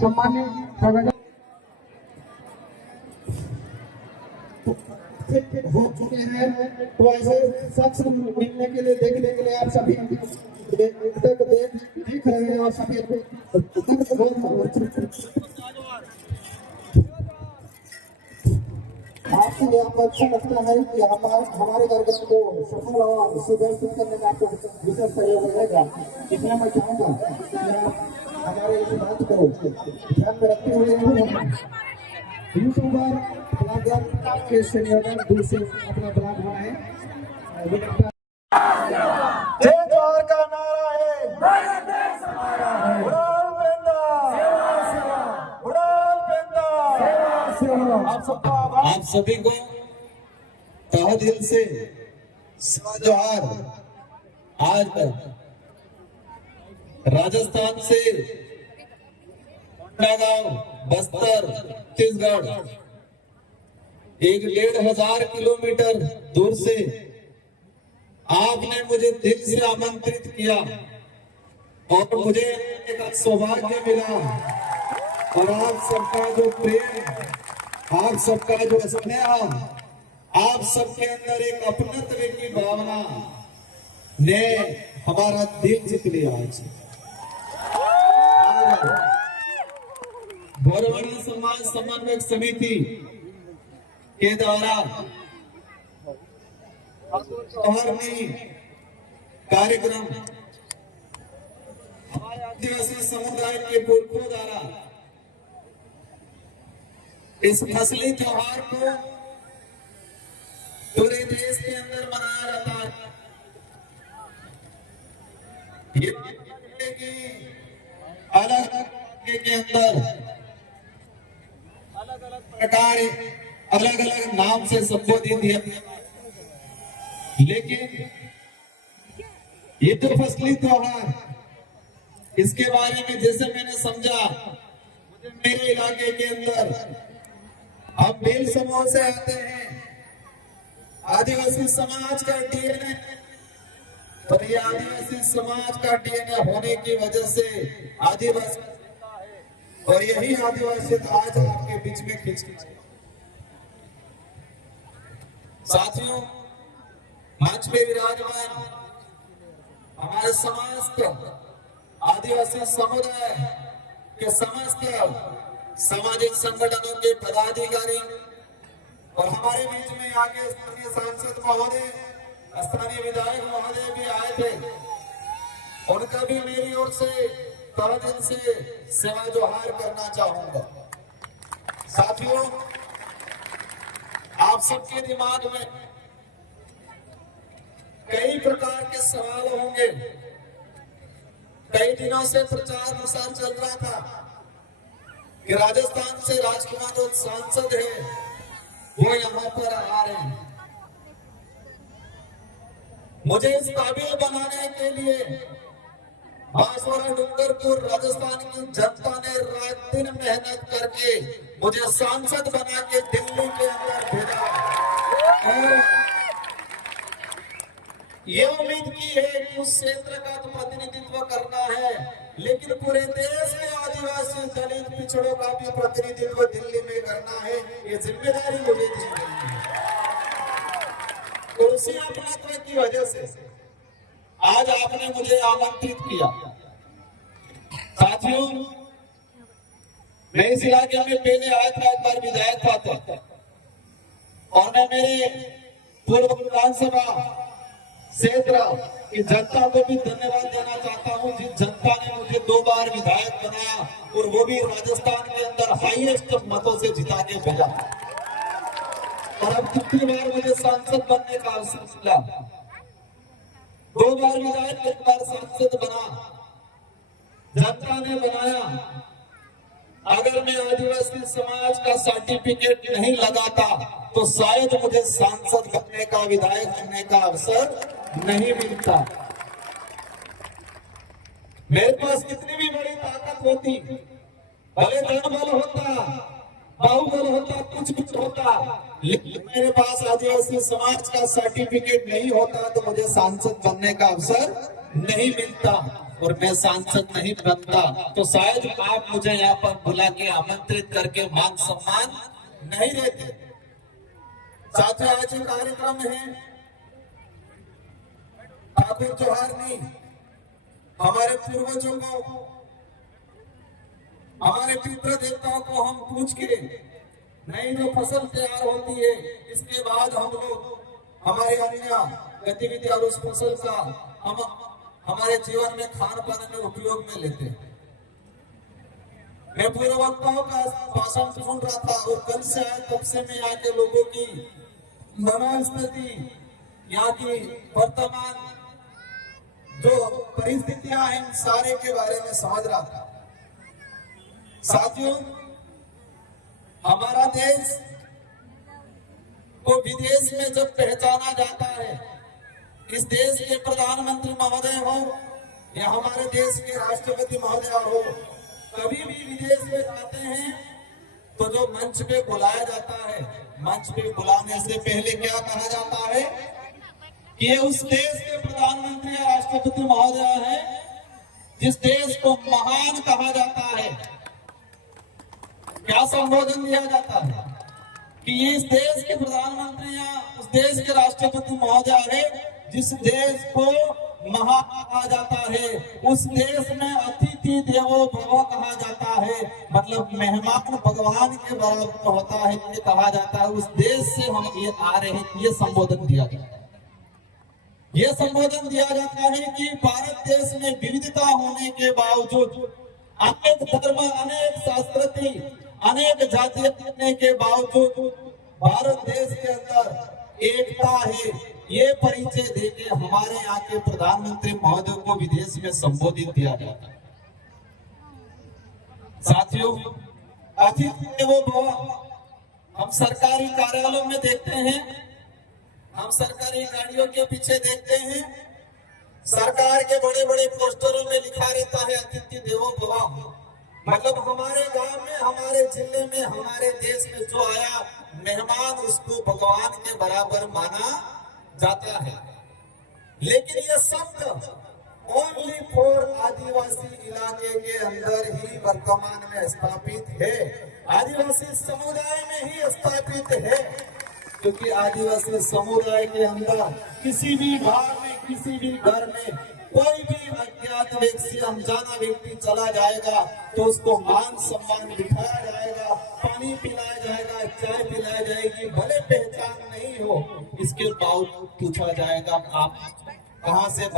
सम्मान्य हो चुके हैं, तो ऐसे शख्स मिलने के लिए, देखने के लिए आप सभी तक देख रहे हैं और सभी आपसे आपको अच्छा लगता है कि हमारे कार्यक्रम को सफल और सुव्यवस्थित करने में आपको विशेष सहयोग रहेगा। इसलिए मैं चाहूँगा कि आप हमारे इस बात को ध्यान में रखते हुए यूट्यूबर ब्लॉगर के संयोजन दूर से अपना ब्लॉग बनाए। जय जोहार का नारा है, उड़ान पेंदा, उड़ान पेंदा। आप सभी को तहे दिल से जोहार। आज राजस्थान से गांव बस्तर छत्तीसगढ़ 1,500 किलोमीटर दूर से आपने मुझे दिल से आमंत्रित किया और मुझे एक सौभाग्य मिला। और आप सबका जो प्रेम, आप सबका जो स्नेह, आप सबके अंदर एक अपनत्व की भावना ने हमारा दिल जीत लिया। भोरवनी समाज समन्वय समिति के द्वारा कार्यक्रम हमारे आदिवासी समुदाय के पुरखों द्वारा इस फसली त्योहार को पूरे देश के अंदर मनाया जाता है। ये अलग के अंदर अलग अलग प्रकार, अलग अलग नाम से संबोधित है, लेकिन ये जो फसली त्योहार, इसके बारे में जैसे मैंने समझा, मेरे इलाके के अंदर हम बेल समूह से आते हैं, आदिवासी समाज का डीएनए, और ये आदिवासी समाज का डीएनए होने की वजह से आदिवासी, और यही आदिवासी आज आपके बीच में खिंच साथियों, मंच पे विराजमान हमारे समस्त आदिवासी समुदाय के समस्त सामाजिक संगठनों के पदाधिकारी और हमारे बीच में आगे स्थानीय सांसद महोदय, स्थानीय विधायक महोदय भी आए थे। उनका भी मेरी ओर से तहे दिल से सेवा जोहार करना चाहूंगा। साथियों, आप सबके दिमाग में कई प्रकार के सवाल होंगे। कई दिनों से प्रचार प्रसार चल रहा था कि राजस्थान से राजकुमार जो सांसद है वो यहाँ पर आ रहे हैं। मुझे इस काबिल बनाने के लिए बांसवाड़ा डूंगरपुर राजस्थान की जनता ने रात दिन मेहनत करके मुझे सांसद बना के दिल्ली के अंदर भेजा और ये उम्मीद की है कि उस क्षेत्र का तो प्रतिनिधित्व करना है, लेकिन पूरे देश में आदिवासी दलित पिछड़ों का भी प्रतिनिधित्व दिल्ली में करना है। ये जिम्मेदारी मुझे दी गई है। तो उसी अपनत्व की वजह से आज आपने मुझे आमंत्रित किया। साथियों, मैं इस इलाके में पहले आया था, एक बार विधायक था, और मैं मेरे पूर्व विधानसभा क्षेत्र की जनता को भी धन्यवाद देना चाहता हूं, जिस जनता ने मुझे 2 बार विधायक बनाया और वो भी राजस्थान के अंदर हाईएस्ट मतों से जिता के भेजा। और अब कितनी बार मुझे सांसद बनने का अवसर मिला। 2 बार विधायक, 1 बार सांसद बना, जनता ने बनाया। अगर मैं आदिवासी समाज का सर्टिफिकेट नहीं लगाता तो शायद मुझे सांसद बनने का, विधायक बनने का अवसर नहीं मिलता। मेरे पास कितनी भी बड़ी ताकत होती, भले धन बल होता, बाहुबल होता, कुछ होता, लेकिन मेरे पास आदिवासी समाज का सर्टिफिकेट नहीं होता तो मुझे सांसद बनने का अवसर नहीं मिलता, और मैं सांसद नहीं बनता तो शायद आप मुझे यहाँ पर बुला के आमंत्रित करके मान सम्मान नहीं देते। साथियों, आज ये कार्यक्रम है ठाकुर जवाहरनी हमारे पूर्वजों को, हमारे पितृ देवताओं को हम पूछ के नई जो फसल तैयार होती है, इसके बाद हम लोग हमारे अन्य गतिविधि और उस फसल का हम हमारे जीवन में खान पान में उपयोग में लेते हैं। मैं पूर्व वक्ताओं का भाषण सुन रहा था और कल से आए तब से मैं यहाँ के लोगों की मनोस्थिति, यहाँ की वर्तमान जो परिस्थितियां हैं, सारे के बारे में समझ रहा था। साथियों, हमारा देश को विदेश में जब पहचाना जाता है, इस देश के प्रधानमंत्री महोदय हो या हमारे देश के राष्ट्रपति महोदय हो, कभी भी विदेश में जाते हैं तो जो मंच पे बुलाया जाता है, मंच पे बुलाने से पहले क्या कहा जाता है कि ये उस देश के प्रधानमंत्री या राष्ट्रपति महोदय है जिस देश को महान कहा जाता है। क्या संबोधन दिया जाता है कि ये इस देश के प्रधानमंत्री या उस देश के राष्ट्रपति महोदय है जिस देश को महान कहा जाता है, उस देश में अतिथि देवो भव कहा जाता है, मतलब मेहमान भगवान के बराबर होता है, ये कहा जाता है। उस देश से हम ये आ रहे हैं, ये संबोधन दिया जाता है। ये संबोधन दिया जाता है कि भारत देश में विविधता होने के बावजूद, अनेक धर्म, अनेक संस्कृति, अनेक जातियां होने के बावजूद भारत देश के अंदर एकता है, ये परिचय देके हमारे यहाँ के प्रधानमंत्री महोदय को विदेश में संबोधित किया जाता है। साथियों, अतिथि देवो भव हम सरकारी कार्यालयों में देखते हैं, हम सरकारी गाड़ियों के पीछे देखते हैं, सरकार के बड़े बड़े पोस्टरों में लिखा रहता है अतिथि देवो भव। मतलब हमारे गांव में, हमारे जिले में, हमारे देश में जो आया मेहमान, उसको भगवान के बराबर माना जाता है। लेकिन ये शब्द ओनली फॉर आदिवासी इलाके के अंदर ही वर्तमान में स्थापित है, आदिवासी समुदाय में ही स्थापित है, क्योंकि आदिवासी समुदाय के अंदर किसी भी भाग में, किसी भी घर में कोई भी अज्ञात व्यक्ति, अनजाना व्यक्ति चला जाएगा तो उसको मान सम्मान दिखाया जाएगा, पानी पिलाया जाएगा, चाय पिलाई जाएगी, भले पहचान नहीं हो, इसके बावजूद पूछा जाएगा आप कहाँ से